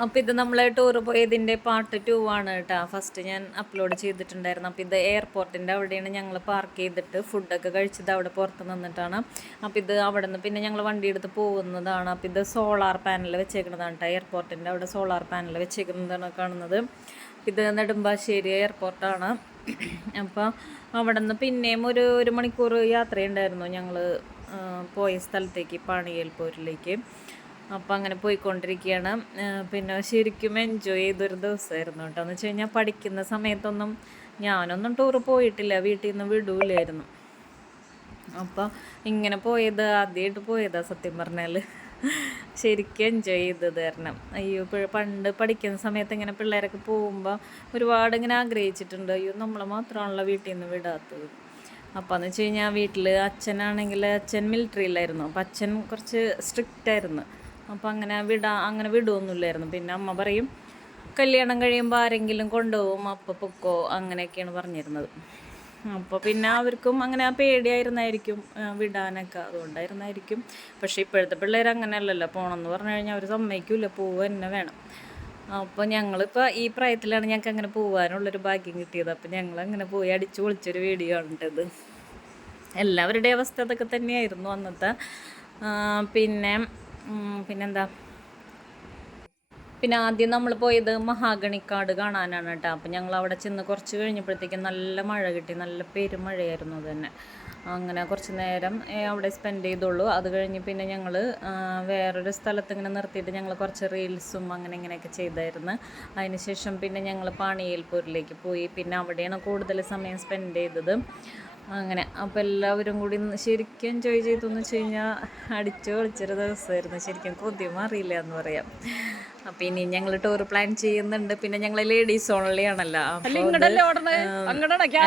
അപ്പോൾ ഇത് നമ്മൾ ടൂർ പോയതിന്റെ പാർട്ട് ടു ആണ് കേട്ടോ. ഫസ്റ്റ് ഞാൻ അപ്ലോഡ് ചെയ്തിട്ടുണ്ടായിരുന്നു. അപ്പോൾ ഇത് എയർപോർട്ടിന്റെ അവിടെയാണ് ഞങ്ങൾ പാർക്ക് ചെയ്തിട്ട് ഫുഡൊക്കെ കഴിച്ചത് അവിടെ പുറത്ത് നിന്നിട്ടാണ്. അപ്പോൾ ഇത് അവിടെ നിന്ന് പിന്നെ ഞങ്ങൾ വണ്ടി എടുത്ത് പോകുന്നതാണ്. അപ്പോൾ ഇത് സോളാർ പാനൽ വെച്ചേക്കുന്നതാണ് കേട്ടോ. എയർപോർട്ടിന്റെ അവിടെ സോളാർ പാനൽ വെച്ചേക്കുന്നതാണ് കാണുന്നത്. ഇത് നെടുമ്പാശ്ശേരി എയർപോർട്ടാണ് അപ്പോൾ അവിടെ നിന്ന് പിന്നെയും ഒരു ഒരു മണിക്കൂർ യാത്രയുണ്ടായിരുന്നു ഞങ്ങൾ പോയ സ്ഥലത്തേക്ക് പാണിയേൽപ്പൂരിലേക്ക് അപ്പോൾ അങ്ങനെ പോയിക്കൊണ്ടിരിക്കുകയാണ് പിന്നെ ശരിക്കും എൻജോയ് ചെയ്തൊരു ദിവസമായിരുന്നു കേട്ടോ. എന്ന് വെച്ച് കഴിഞ്ഞാൽ പഠിക്കുന്ന സമയത്തൊന്നും ഞാനൊന്നും ടൂർ പോയിട്ടില്ല. വീട്ടിൽ നിന്ന് വിടൂലായിരുന്നു. അപ്പോൾ ഇങ്ങനെ പോയത് ആദ്യമായിട്ട് പോയതാണ് സത്യം പറഞ്ഞാൽ ശരിക്കും എൻജോയ് ചെയ്തത് കാരണം. അയ്യോ പണ്ട് പഠിക്കുന്ന സമയത്ത് ഇങ്ങനെ പിള്ളേരൊക്കെ പോകുമ്പോൾ ഒരുപാട് ഇങ്ങനെ ആഗ്രഹിച്ചിട്ടുണ്ട്. അയ്യോ നമ്മൾ മാത്രമാണല്ലോ വീട്ടിൽ നിന്ന് വിടാത്തത്. അപ്പോൾ എന്ന് വെച്ച് കഴിഞ്ഞാൽ വീട്ടിൽ അച്ഛനാണെങ്കിൽ അച്ഛൻ മിലിറ്ററിയിലായിരുന്നു അപ്പം അച്ഛൻ കുറച്ച് സ്ട്രിക്റ്റ് ആയിരുന്നു. അപ്പോൾ അങ്ങനെ വിടാ അങ്ങനെ വിടുമൊന്നുമില്ലായിരുന്നു പിന്നെ അമ്മ പറയും കല്യാണം കഴിയുമ്പോൾ ആരെങ്കിലും കൊണ്ടുപോകും അപ്പ പൊക്കോ അങ്ങനെയൊക്കെയാണ് പറഞ്ഞിരുന്നത്. അപ്പോൾ പിന്നെ അവർക്കും അങ്ങനെ ആ പേടിയായിരുന്നായിരിക്കും വിടാനൊക്കെ അതുകൊണ്ടായിരുന്നായിരിക്കും. പക്ഷേ ഇപ്പോഴത്തെ പിള്ളേർ അങ്ങനെയല്ലല്ലോ. പോകണമെന്ന് പറഞ്ഞു കഴിഞ്ഞാൽ അവർ സമ്മതിക്കില്ല പോവുക തന്നെ വേണം. അപ്പോൾ ഞങ്ങളിപ്പോൾ ഈ പ്രായത്തിലാണ് ഞങ്ങൾക്ക് അങ്ങനെ പോകാനുള്ളൊരു ഭാഗ്യം കിട്ടിയത്. അപ്പോൾ ഞങ്ങൾ അങ്ങനെ പോയി അടിച്ചു പൊളിച്ചൊരു വീഡിയോ ആണ് ഇത് എല്ലാവരുടെയും അവസ്ഥ അതൊക്കെ തന്നെയായിരുന്നു അന്നത്തെ. പിന്നെ പിന്നെന്താ? പിന്നെ ആദ്യം നമ്മൾ പോയത് മഹാഗണിക്കാട് കാണാനാണ് കേട്ടോ അപ്പം ഞങ്ങൾ അവിടെ ചെന്ന് കുറച്ച് കഴിഞ്ഞപ്പോഴത്തേക്കും നല്ല മഴ കിട്ടി. നല്ല പെരുമഴയായിരുന്നു തന്നെ. അങ്ങനെ കുറച്ച് നേരം അവിടെ സ്പെൻഡ് ചെയ്തുള്ളൂ. അത് കഴിഞ്ഞ് പിന്നെ ഞങ്ങൾ വേറൊരു സ്ഥലത്ത് ഇങ്ങനെ നിർത്തിയിട്ട് ഞങ്ങൾ കുറച്ച് റീൽസും അങ്ങനെ ഇങ്ങനെയൊക്കെ ചെയ്തായിരുന്നു. അതിനുശേഷം പിന്നെ ഞങ്ങൾ പാണിയേൽപൂരിലേക്ക് പോയി. പിന്നെ അവിടെയാണ് കൂടുതൽ സമയം സ്പെൻഡ് ചെയ്തത്. അങ്ങനെ. അപ്പം എല്ലാവരും കൂടി ശരിക്കും എൻജോയ് ചെയ്തു എന്ന് വെച്ച് കഴിഞ്ഞാൽ അടിച്ചു പൊളിച്ചൊരു ദിവസമായിരുന്നു ശരിക്കും കൊതി അറിയില്ല എന്ന് പറയാം. അപ്പൊ ഇനി ഞങ്ങൾ ടൂർ പ്ലാൻ ചെയ്യുന്നുണ്ട്. പിന്നെ ഞങ്ങൾ ലേഡീസ് ഓൺലി ആണല്ലോ.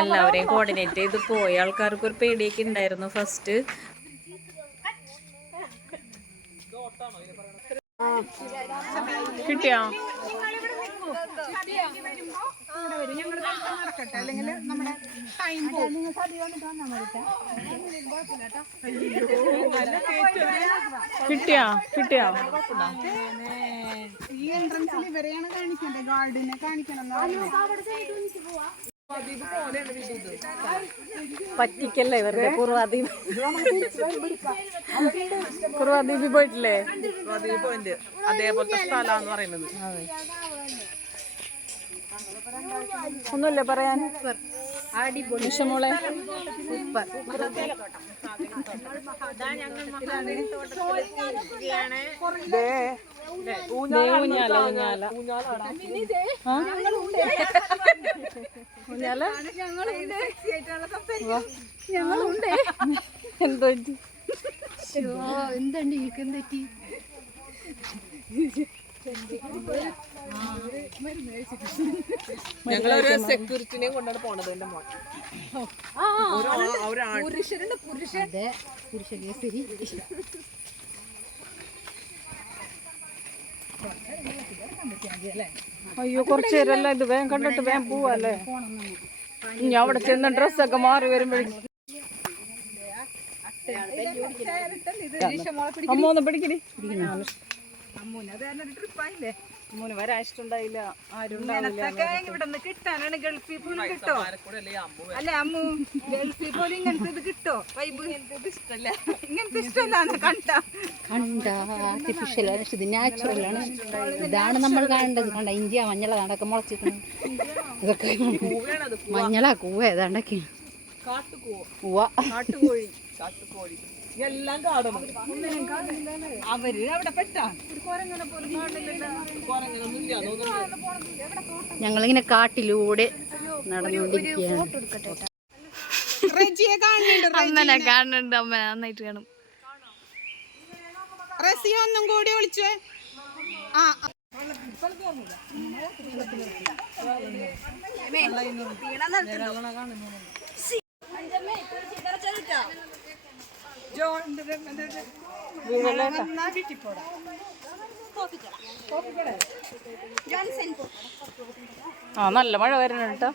എല്ലാവരെയും കോർഡിനേറ്റ് ചെയ്ത് പോയ. ആൾക്കാർക്ക് ഒരു പേടിയൊക്കെ ഉണ്ടായിരുന്നു ഫസ്റ്റ് കിട്ടിയാ? കിട്ടിയാ? കിട്ടിയാ? ഈ എൻട്രൻസിൽ ഇവരെയാണ് കാണിക്കണ്ടേ? ഗാർഡിനെ കാണിക്കണം പറ്റിക്കല്ലേ ഇവരുടെ പൂർവാദീപ് കുറുവാദ്വീപിൽ പോയിട്ടില്ലേ? പോയിന്റ്. അതേപോലത്തെ സ്ഥലമാണെന്ന് പറയുന്നത്. ഒന്നുമില്ലേ പറയാൻ? വിഷമോളെ ഊഞ്ഞാല ഊഞ്ഞാല? ഊഞ്ഞാല? ഞങ്ങളുണ്ട് എന്തോ? എന്തുണ്ട്? എനിക്ക് എന്തെറ്റി ഞങ്ങളൊരു സെക്യൂരിറ്റിനെയും കൊണ്ടാണ് പോണത് എന്റെ മോൻ. പുരുഷനുണ്ട് പുരുഷൻ. പുരുഷനെ ശരി അയ്യോ കുറച്ച് നേരമല്ല ഇത് വേഗം കണ്ടിട്ട് വേഗം പോവല്ലേ? ഇനി അവിടെ ചെന്ന് ഡ്രസ്സൊക്കെ മാറി വരുമ്പോഴേക്കും. അമ്മ ഒന്ന് പിടിക്കടി അമ്മൂന് അത് തന്നെ ട്രിപ്പായില്ലേ അമ്മൂന് വരാൻ ഇഷ്ടണ്ടായില്ല ആരും ഇങ്ങനത്തൊക്കെ ഇവിടെ കിട്ടാനാണ് ഗൾഫിൽ പോലും കിട്ടോ? അല്ല അമ്മു ഗൾഫിൽ പോലും ഇങ്ങനത്തെ ഇത് കിട്ടോ? വൈബ് ഇഷ്ടല്ല. ഇങ്ങനത്തെ ഇഷ്ടമല്ലാണ് കണ്ട. കണ്ട ആർട്ടിഫിഷ്യൽ ആണ് ഇത് നാച്ചുറൽ ആണ്. ഇതാണ് നമ്മൾ കാണേണ്ടത്. കണ്ട ഇഞ്ചിയ മഞ്ഞള അതൊക്കെ മുളച്ചിട്ടുണ്ട് ഇതൊക്കെ മഞ്ഞളാ കൂവ ഏതാണ്ടൊക്കെ കാട്ടുകോഴി. കാട്ടുകോഴി. എല്ലാം കാടും അവർ അവിടെ ഞങ്ങളിങ്ങനെ കാട്ടിലൂടെ നടന്നുകൊണ്ടിരിക്കുകയാണ്. അമ്മനെ കാണുന്നുണ്ട് അമ്മനെ നന്നായിട്ട് കാണും. റസിയ ഒന്നും കൂടി വിളിച്ചേ. ആ ആ. ജോൺ ഇത് ഇത് ഇത് വന്നാ വീട്ടിൽ പോടാ. ആ നല്ല മഴ വരുന്നുണ്ട് കേട്ടോ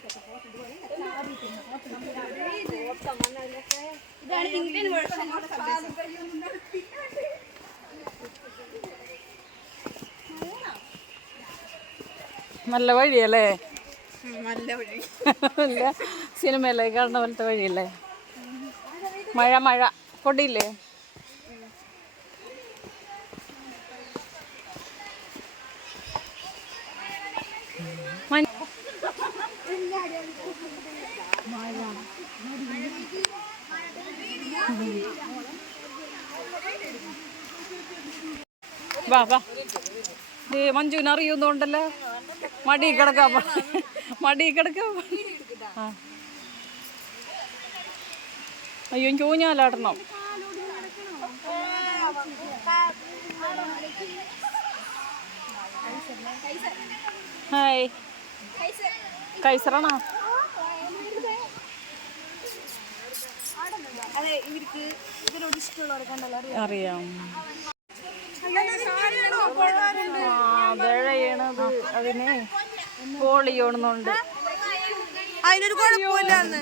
നല്ല വഴിയല്ലേ? നല്ല വഴി. സിനിമയിലേക്ക് കാണുന്ന പോലത്തെ വഴിയല്ലേ? മഴ മഴ. കൊടിയില്ലേ മഞ്ഞ വാ വാ. ദേ മഞ്ജുവിന് അറിയുന്നോണ്ടല്ലോ മടി കിടക്കാ മടി കിടക്കാ ആ. അയ്യോ എനിക്ക് ഊഞ്ഞാലാടണം. ഹായ്. കൈസറാണോ? അറിയാം? ആ ദഴയണത് അതിന് പോളിയോണുണ്ട് അതിനൊരു കുഴപ്പമില്ലാന്ന്.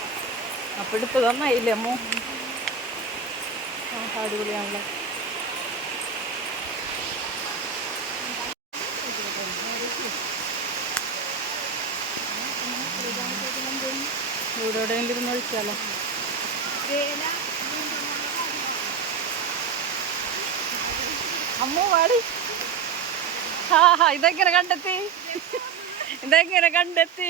അപ്പൊ എടുത്ത് തന്നായില്ലേ അമ്മോ? അടിപൊളിയാണല്ലോ. ഇവിടെ എവിടെയെങ്കിലും ഇരുന്ന് ഒഴിക്കാലോ അമ്മോ വാടി. ആ ഇതെങ്ങനെ കണ്ടെത്തി? ഇതെങ്ങനെ കണ്ടെത്തി?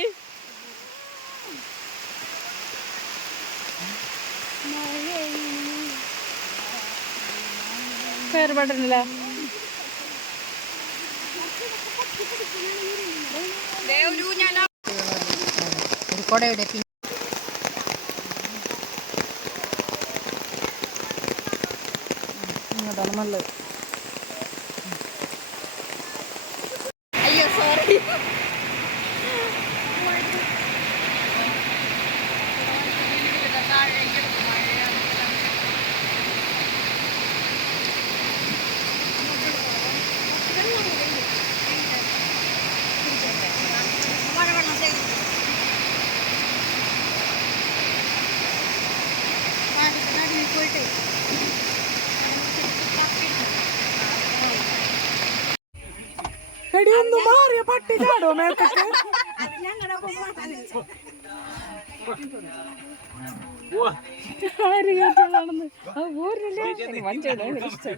പേര് പെട്ടില്ല ഒരു കുടയുടെ പിന്നെ ഇങ്ങോട്ടാണ് നല്ലത്. ആരെയാണെന്ന് പോരില്ലേ? അതിന് ഇഷ്ടം.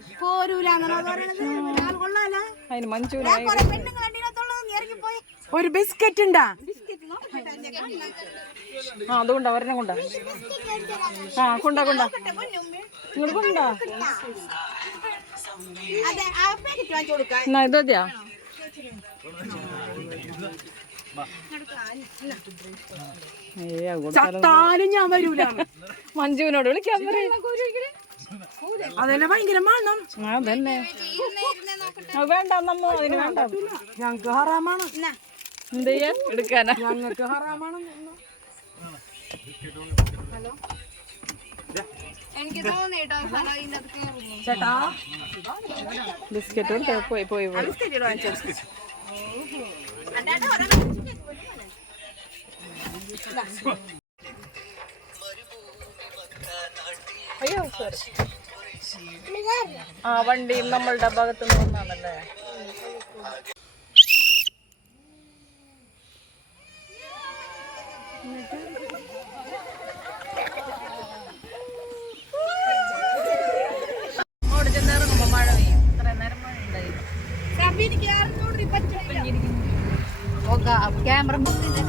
അതിന് ഒരു ബിസ്ക്കറ്റ് ഉണ്ടാ? ആ അതുകൊണ്ടാ ഒരെണ്ണം കൊണ്ടാ. ആ കൊണ്ടാ കൊണ്ടാ. ഇങ്ങോട്ട് കൊണ്ടാ? എന്നാ ഇത് മതിയാ? ചത്താലും ഞാൻ വരൂല. മഞ്ജുവിനോട് വിളിക്കാൻ അതന്നെ ഭയങ്കര മണം. വേണ്ട നമ്മ അതിന് വേണ്ട. ഞങ്ങക്ക് ഹറാമാണ്. എന്ത് ചെയ്യാൻ എടുക്കാനാ? ഞങ്ങക്ക് ഹറാമാണ്. എനിക്ക് തോന്നിട്ടോ ഇതിനകത്ത് കയറുന്നു ചേട്ടാ. ബിസ്ക്കറ്റ് പോയി പോയി ബിസ്ക്കറ്റ് വാങ്ങിച്ചു അയ്യോ ആ വണ്ടി നമ്മളുടെ ഭാഗത്ത് നിന്നാണല്ലേ വന്നാണല്ലേ അങ്ങോട്ട് ചെന്ന് ഇറങ്ങുമ്പോ മഴ പെയ്യും ഇത്രയും നേരം മഴ ഉണ്ടായി എനിക്ക് അറിഞ്ഞോണ്ടി പറ്റില്ല ക്യാമറ മുട്ടിന്റെ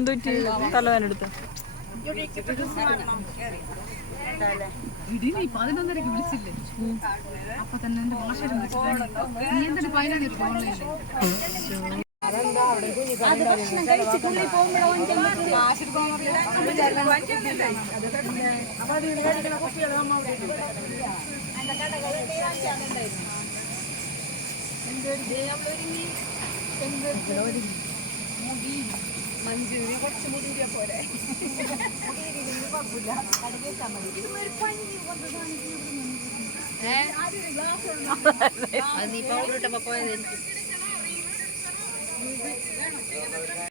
എന്തൊറ്റി തലവേന എടുത്ത അത് നീ പൗഡർ ഇട്ടപ്പോ നീ പൗഡർ പിടിക്ക് പോയത്. കേട്ടോ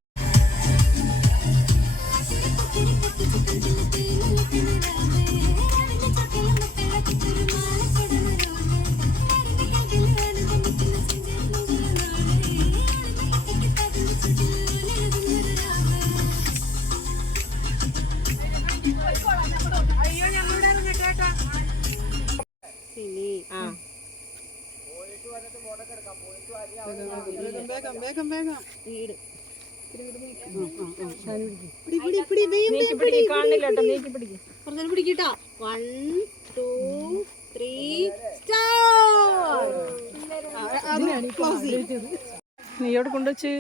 നീക്കി വേഗം വീട് പിടിക്കട്ടോ വൺ ടു ത്രീ നീ എവിടെ കൊണ്ടുവച്ച്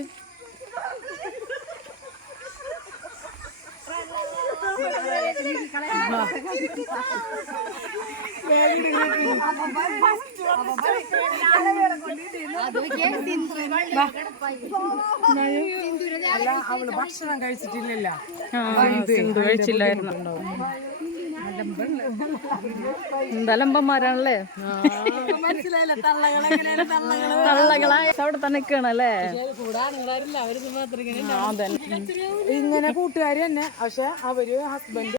അല്ല അവൾ ഭക്ഷണം കഴിച്ചിട്ടില്ലല്ലോ കഴിച്ചില്ലായിരുന്നു അവിടെ തന്നെ ഇങ്ങനെ കൂട്ടുകാരി തന്നെ. പക്ഷെ അവർ ഹസ്ബൻഡ്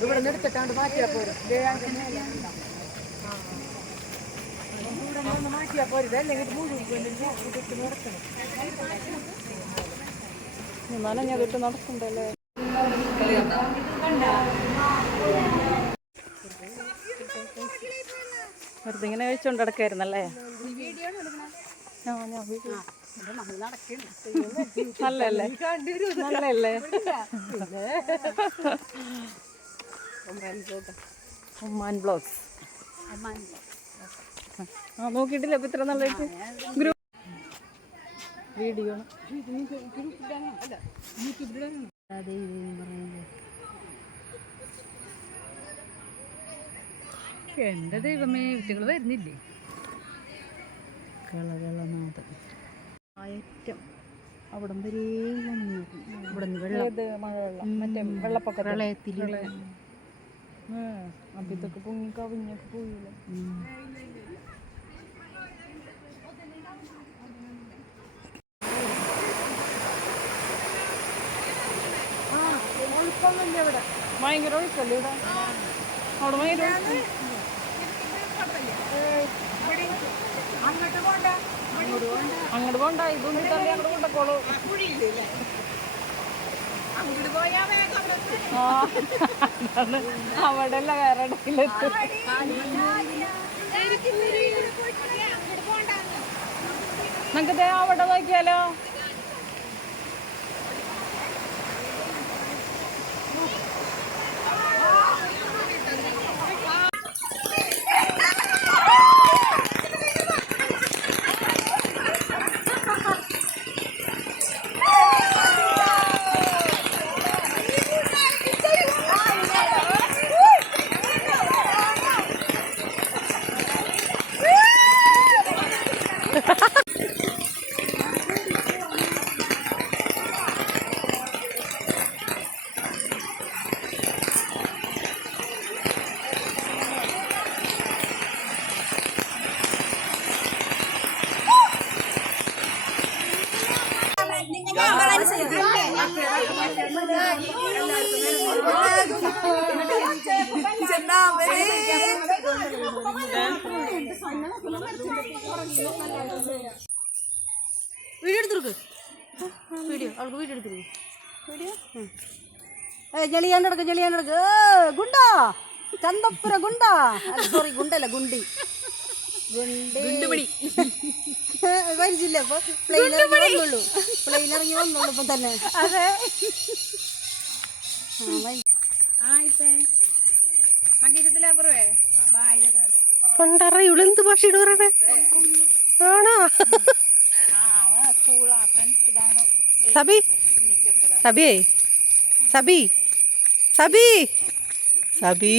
ഇവിടെ നിന്ന് എടുത്തിട്ടാണ്ട് മാറ്റിയാ പോരും മാറ്റിയാ പോരുത് അല്ലെങ്കിൽ മുഴുവൻ ഇട്ട് നടക്കണം എന്നാലും നടക്കണ്ടല്ലേ തൊട്ട് വെറുതെ ഇങ്ങനെ കഴിച്ചുകൊണ്ട് നടക്കായിരുന്നല്ലേ. നല്ലല്ലേ നല്ലല്ലേ ഒമാൻ ബ്ലോഗ്സ്. ആ നോക്കിയിട്ടില്ല ഇപ്പൊ ഇത്ര നല്ലതായിട്ട് ഗ്രൂപ്പ് വീഡിയോ എന്റെ ദൈവമേ കുട്ടികൾ വരുന്നില്ലേ? വെള്ളം. പോയില്ല? ഭയങ്കര ഒഴുക്കല്ലേ ഇവിടെ? അവിടെ ഭയങ്കര അങ്ങോട്ട് പോണ്ട. ഇതൊന്നും തള്ളി അങ്ങോട്ട് കൊണ്ടക്കോളൂ അവിടെ അല്ല വേറെ ഇടയിലെത്തും. നമുക്ക് അവിടെ നോക്കിയാലോ? ഏ ജളിയാണ്ടടക്ക് ജളിയാണ്ടടക്ക് ഗുണ്ടാ? ചന്തപ്പുര ഗുണ്ടാ? സോറി ഗുണ്ടല്ല ഗുണ്ടി. ഗുണ്ടി. വരിച്ചില്ല അപ്പൊ? പ്ലെയിൻ ഇറങ്ങി വന്നുള്ളൂ. പ്ലെയിൻ ഇറങ്ങി വന്നുള്ളൂ ഇപ്പൊ തന്നെ. അതെ. പണ്ടറ ഇവളെന്ത് ഭാഷയുടെ പറയണേ. ആണോ? സബി. സബിയേ. സബി. সাবি। সাবি।